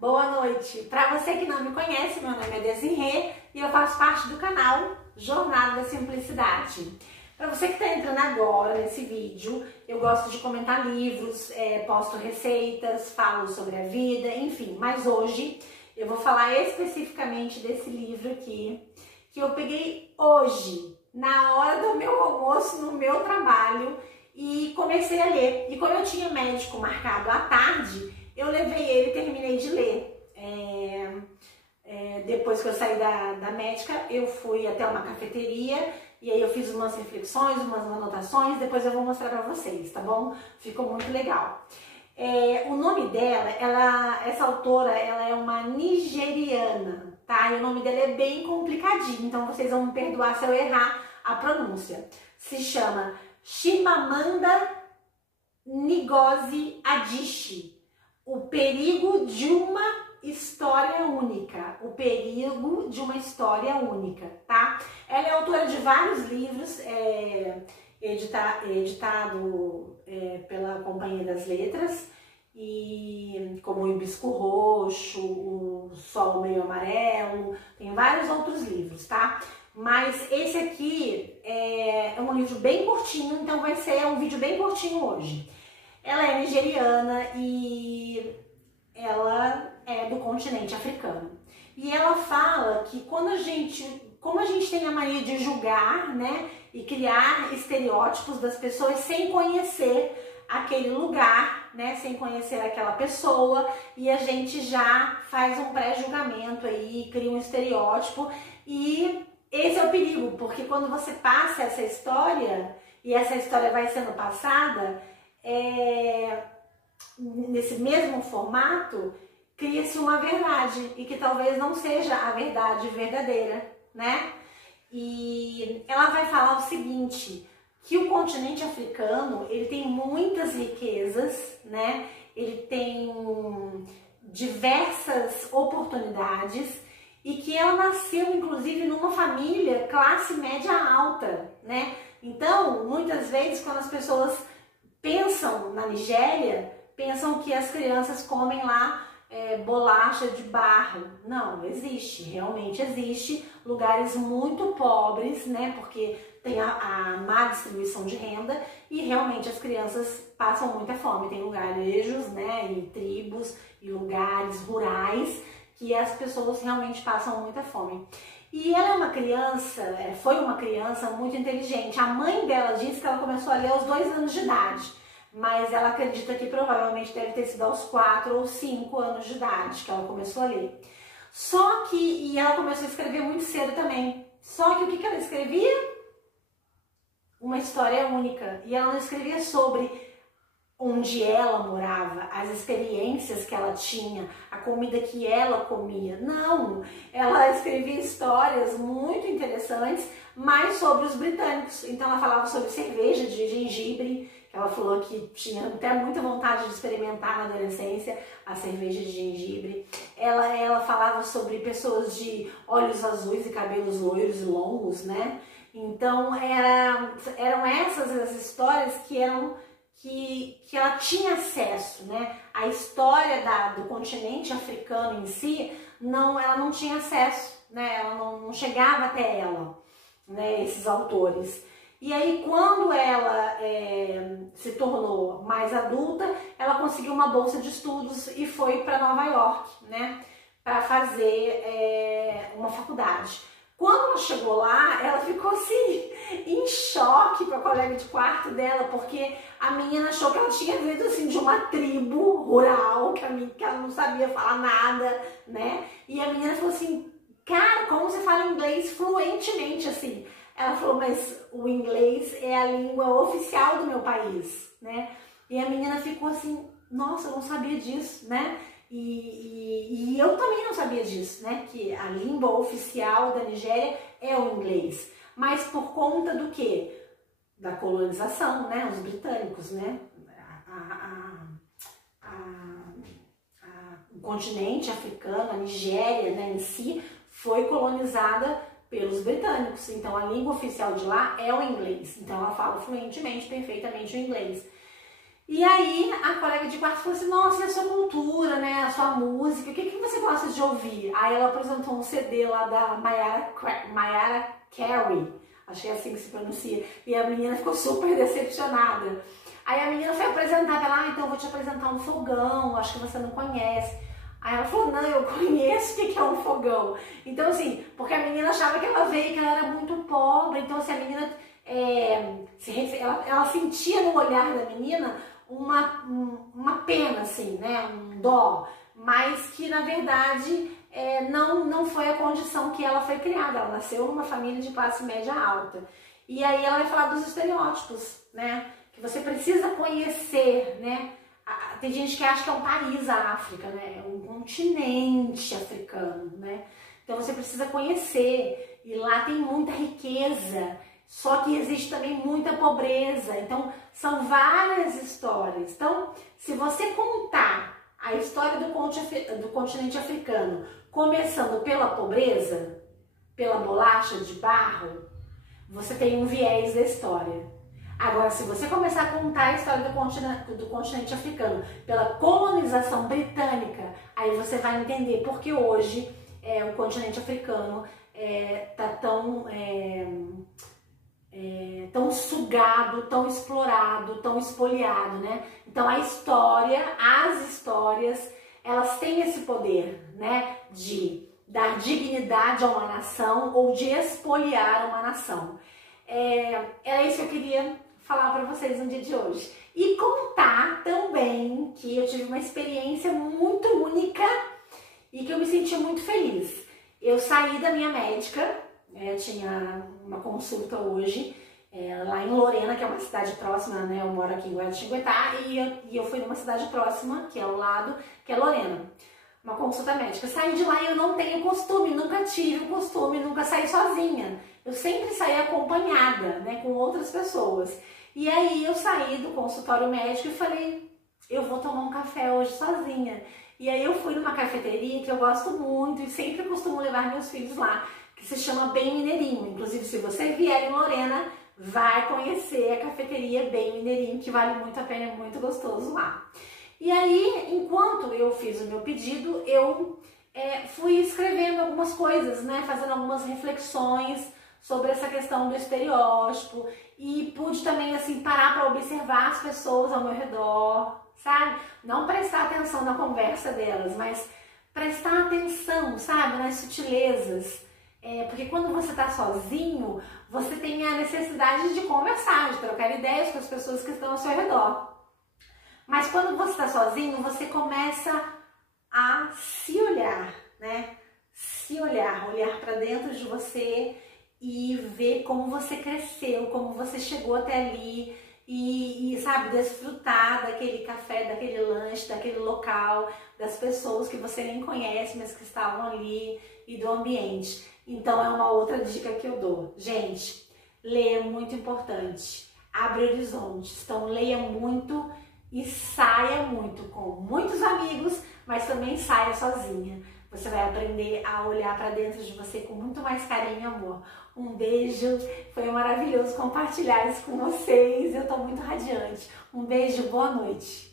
Boa noite! Para você que não me conhece, meu nome é Desirê e eu faço parte do canal Jornada da Simplicidade. Para você que está entrando agora nesse vídeo, eu gosto de comentar livros, posto receitas, falo sobre a vida, enfim. Mas hoje eu vou falar especificamente desse livro aqui, que eu peguei hoje, na hora do meu almoço, no meu trabalho, e comecei a ler. E como eu tinha médico marcado à tarde, eu levei ele e terminei de ler. Depois que eu saí da médica, eu fui até uma cafeteria e aí eu fiz umas reflexões, umas anotações, depois eu vou mostrar pra vocês, tá bom? Ficou muito legal. O nome dela, essa autora, ela é uma nigeriana, tá? E o nome dela é bem complicadinho, então vocês vão me perdoar se eu errar a pronúncia. Se chama Chimamanda Ngozi Adichie. O perigo de uma história única. O perigo de uma história única, tá? Ela é autora de vários livros, editado pela Companhia das Letras, e como o Hibisco Roxo, o Sol Meio Amarelo, tem vários outros livros, tá? Mas esse aqui é um livro bem curtinho, então vai ser um vídeo bem curtinho hoje. Ela é nigeriana e ela é do continente africano. E ela fala que como a gente tem a mania de julgar, né, e criar estereótipos das pessoas sem conhecer aquele lugar, né, sem conhecer aquela pessoa, e a gente já faz um pré-julgamento aí, cria um estereótipo, e esse é o perigo, porque quando você passa essa história, e essa história vai sendo passada, nesse mesmo formato, cria-se uma verdade, e que talvez não seja a verdade verdadeira, né? E ela vai falar o seguinte, que o continente africano, ele tem muitas riquezas, né? Ele tem diversas oportunidades, e que ela nasceu, inclusive, numa família classe média alta, né? Então, muitas vezes, quando as pessoas pensam na Nigéria, pensam que as crianças comem lá bolacha de barro. Não, existe, realmente existe lugares muito pobres, né? Porque tem a má distribuição de renda e realmente as crianças passam muita fome. Tem lugarejos, né? E tribos e lugares rurais que as pessoas realmente passam muita fome. E ela é uma criança, foi uma criança muito inteligente. A mãe dela disse que ela começou a ler aos 2 anos de idade, mas ela acredita que provavelmente deve ter sido aos 4 ou 5 anos de idade que ela começou a ler. Só que, e ela começou a escrever muito cedo também. Só que o que ela escrevia? Uma história única. E ela não escrevia sobre onde ela morava, as experiências que ela tinha, a comida que ela comia. Não, ela escrevia histórias muito interessantes, mas sobre os britânicos. Então ela falava sobre cerveja de gengibre, que ela falou que tinha até muita vontade de experimentar na adolescência, a cerveja de gengibre. Ela falava sobre pessoas de olhos azuis e cabelos loiros e longos, né? Então eram essas as histórias que ela tinha acesso, né? A história do continente africano em si, ela não tinha acesso, né? Ela não chegava até ela, né? Esses autores. E aí, quando ela se tornou mais adulta, ela conseguiu uma bolsa de estudos e foi para Nova York, né? Para fazer uma faculdade. Quando ela chegou lá, ela ficou assim, em choque com a colega de quarto dela, porque a menina achou que ela tinha vindo assim de uma tribo rural, que ela não sabia falar nada, né? E a menina falou assim, cara, como você fala inglês fluentemente assim? Ela falou, mas o inglês é a língua oficial do meu país, né? E a menina ficou assim, nossa, eu não sabia disso, né? E eu também não sabia disso, né? Que a língua oficial da Nigéria é o inglês. Mas por conta do quê? Da colonização, né? Os britânicos, né? O continente africano, a Nigéria, né, em si, foi colonizada pelos britânicos. Então a língua oficial de lá é o inglês. Então ela fala fluentemente, perfeitamente o inglês. E aí a colega de quarto falou assim, nossa, e a sua cultura, né? sua música, o que você gosta de ouvir? Aí ela apresentou um CD lá da Mariah Carey, acho que é assim que se pronuncia, e a menina ficou super decepcionada. Aí a menina foi apresentar, ela, então eu vou te apresentar um fogão, acho que você não conhece. Aí ela falou, não, eu conheço o que é um fogão. Então assim, porque a menina achava que ela veio, que ela era muito pobre, então assim, a menina, ela sentia no olhar da menina uma pena, assim, né, um dó, mas que na verdade não foi a condição que ela foi criada, ela nasceu numa família de classe média alta. E aí ela vai falar dos estereótipos, né, que você precisa conhecer, né. Tem gente que acha que é um país a África, né? É um continente africano, né? Então você precisa conhecer, e lá tem muita riqueza, só que existe também muita pobreza, então são várias histórias. Então, se você contar a história do continente africano, começando pela pobreza, pela bolacha de barro, você tem um viés da história. Agora, se você começar a contar a história do continente africano pela colonização britânica, aí você vai entender porque hoje o continente africano está tão sugado, tão explorado, tão espoliado, né? Então as histórias, elas têm esse poder, né, de dar dignidade a uma nação ou de expoliar uma nação. Era isso que eu queria falar para vocês no dia de hoje. E contar também que eu tive uma experiência muito única e que eu me senti muito feliz. Eu saí da minha médica, eu tinha uma consulta hoje, lá em Lorena, que é uma cidade próxima, né? Eu moro aqui em Guaratinguetá, e eu fui numa cidade próxima, que é ao lado, que é Lorena. Uma consulta médica. Saí de lá e eu não tenho costume, nunca tive o costume, nunca saí sozinha. Eu sempre saí acompanhada, né, com outras pessoas. E aí eu saí do consultório médico e falei, eu vou tomar um café hoje sozinha. E aí eu fui numa cafeteria que eu gosto muito e sempre costumo levar meus filhos lá, que se chama Bem Mineirinho. Inclusive, se você vier em Lorena, vai conhecer a cafeteria Bem Mineirinho, que vale muito a pena, é muito gostoso lá. E aí, enquanto eu fiz o meu pedido, eu fui escrevendo algumas coisas, né, fazendo algumas reflexões sobre essa questão do estereótipo, e pude também assim parar para observar as pessoas ao meu redor, sabe? Não prestar atenção na conversa delas, mas prestar atenção, sabe, nas sutilezas. Porque quando você está sozinho, você tem a necessidade de conversar, de trocar ideias com as pessoas que estão ao seu redor. Mas quando você está sozinho, você começa a se olhar, né? Se olhar para dentro de você e ver como você cresceu, como você chegou até ali e sabe, desfrutar daquele café, daquele lanche, daquele local, das pessoas que você nem conhece, mas que estavam ali, e do ambiente. Então é uma outra dica que eu dou. Gente, ler é muito importante, abre horizontes, então leia muito e saia muito com muitos amigos, mas também saia sozinha. Você vai aprender a olhar para dentro de você com muito mais carinho e amor. Um beijo, foi maravilhoso compartilhar isso com vocês, eu estou muito radiante. Um beijo, boa noite.